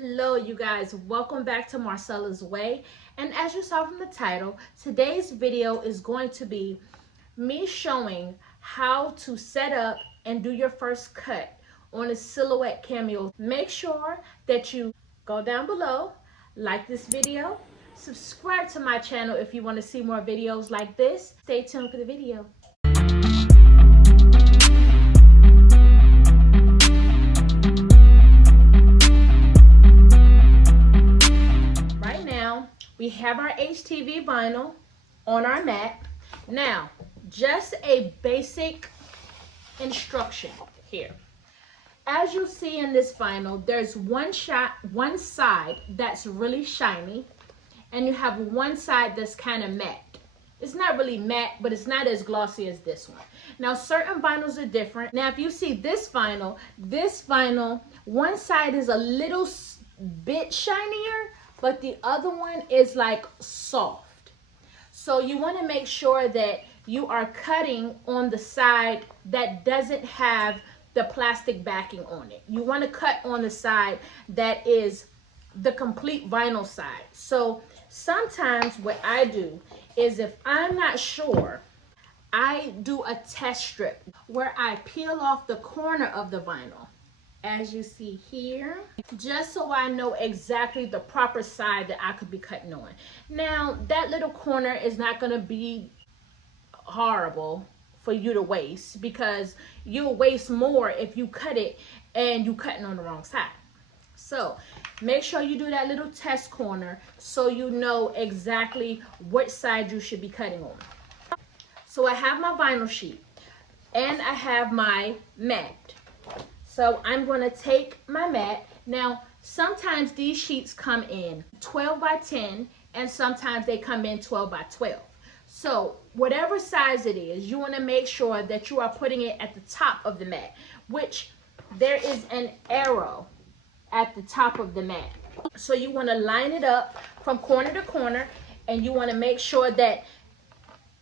Hello you guys, welcome back to Marcella's Way. And as you saw from the title, today's video is going to be me showing how to set up and do your first cut on a silhouette cameo. Make sure that you go down below, like this video, subscribe to my channel if you want to see more videos like this. Stay tuned for the video. We have our HTV vinyl on our mat. Now, just a basic instruction here. As you see in this vinyl, there's one side that's really shiny, and you have one side that's kind of matte. It's not really matte, but it's not as glossy as this one. Now, certain vinyls are different. Now, if you see this vinyl, one side is a little bit shinier, but the other one is like soft. So you want to make sure that you are cutting on the side that doesn't have the plastic backing on it. You want to cut on the side that is the complete vinyl side. So sometimes what I do is, if I'm not sure, I do a test strip where I peel off the corner of the vinyl, as you see here, just so I know exactly the proper side that I could be cutting on. Now, that little corner is not going to be horrible for you to waste, because you'll waste more if you cut it and you cutting on the wrong side. So make sure you do that little test corner so you know exactly which side you should be cutting on. So I have my vinyl sheet and I have my mat. So I'm going to take my mat. Now, sometimes these sheets come in 12 by 10, and sometimes they come in 12 by 12. So whatever size it is, you want to make sure that you are putting it at the top of the mat, which there is an arrow at the top of the mat. So you want to line it up from corner to corner, and you want to make sure that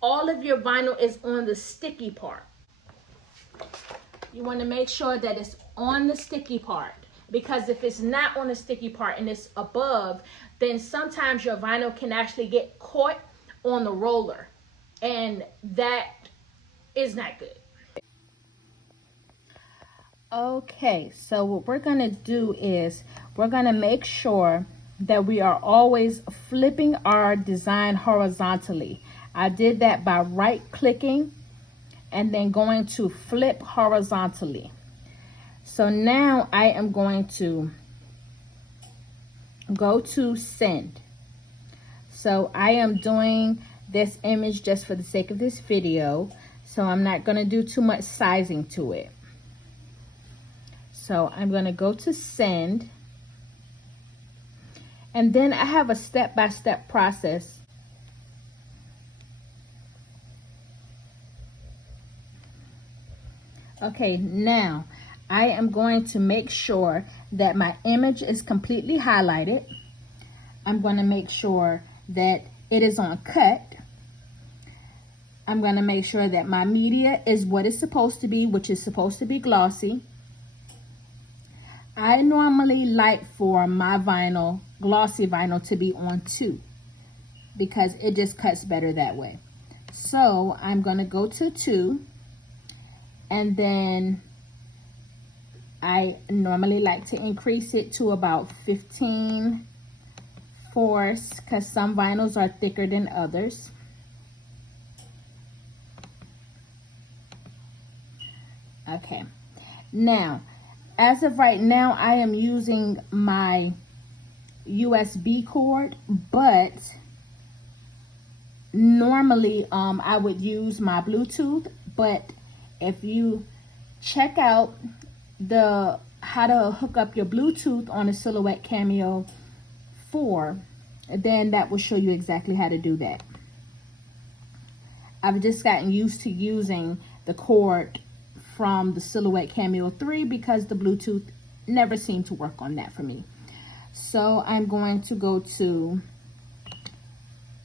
all of your vinyl is on the sticky part. You want to make sure that it's on the sticky part, because if it's not on the sticky part and it's above, then sometimes your vinyl can actually get caught on the roller, and that is not good. Okay, so what we're going to do is we're going to make sure that we are always flipping our design horizontally. I did that by right clicking and then going to flip horizontally. So now I am going to go to send. So I am doing this image just for the sake of this video, so I'm not going to do too much sizing to it. So I'm going to go to send, and then I have a step-by-step process. Okay, now I am going to make sure that my image is completely highlighted. I'm going to make sure that it is on cut. I'm going to make sure that my media is what it's supposed to be, which is supposed to be glossy. I normally like for my vinyl, glossy vinyl, to be on 2, because it just cuts better that way. So I'm going to go to 2. And then I normally like to increase it to about 15/4, because some vinyls are thicker than others. Okay, now as of right now, I am using my USB cord, but normally I would use my Bluetooth. But if you check out how to hook up your Bluetooth on a Silhouette Cameo 4, then that will show you exactly how to do that. I've just gotten used to using the cord from the Silhouette Cameo 3 because the Bluetooth never seemed to work on that for me. So I'm going to go to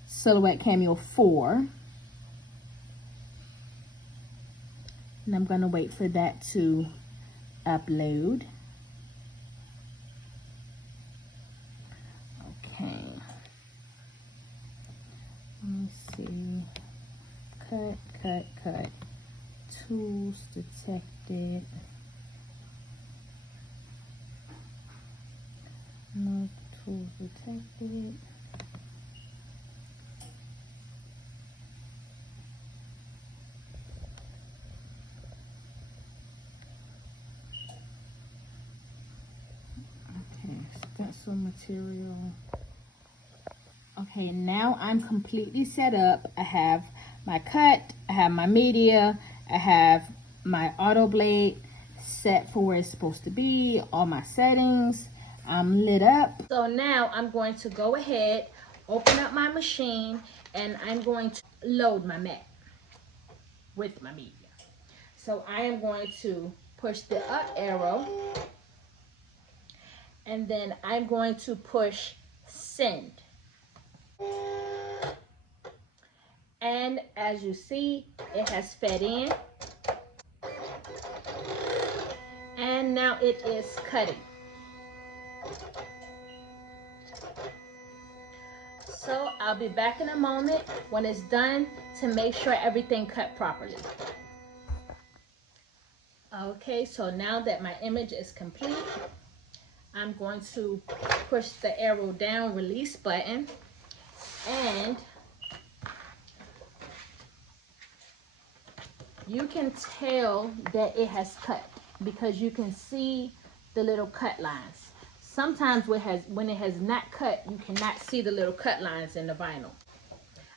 Silhouette Cameo 4. And I'm going to wait for that to upload. see. Cut. Tools detected. No tools detected. Okay, stencil material. Okay, now I'm completely set up. I have my cut, I have my media, I have my auto blade set for where it's supposed to be, all my settings. I'm lit up. So now I'm going to go ahead, open up my machine, and I'm going to load my mat with my media. So I am going to push the up arrow, and then I'm going to push send. And as you see, it has fed in. And now it is cutting. So I'll be back in a moment when it's done to make sure everything cut properly. Okay, so now that my image is complete, I'm going to push the arrow down release button, and you can tell that it has cut because you can see the little cut lines. Sometimes when it has not cut, you cannot see the little cut lines in the vinyl.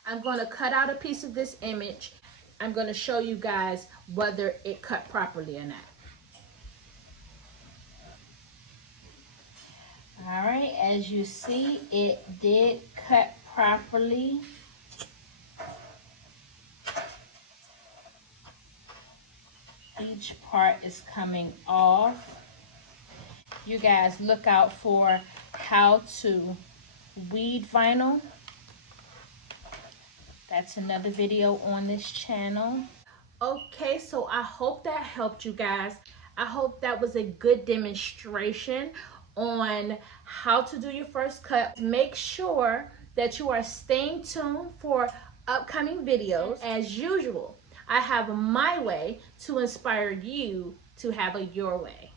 I'm going to cut out a piece of this image. I'm going to show you guys whether it cut properly or not. All right, as you see, it did cut properly. Each part is coming off. You guys look out for how to weed vinyl. That's another video on this channel. Okay, so I hope that helped you guys. I hope that was a good demonstration on how to do your first cut. Make sure that you are staying tuned for upcoming videos. As usual, I have my way to inspire you to have a your way.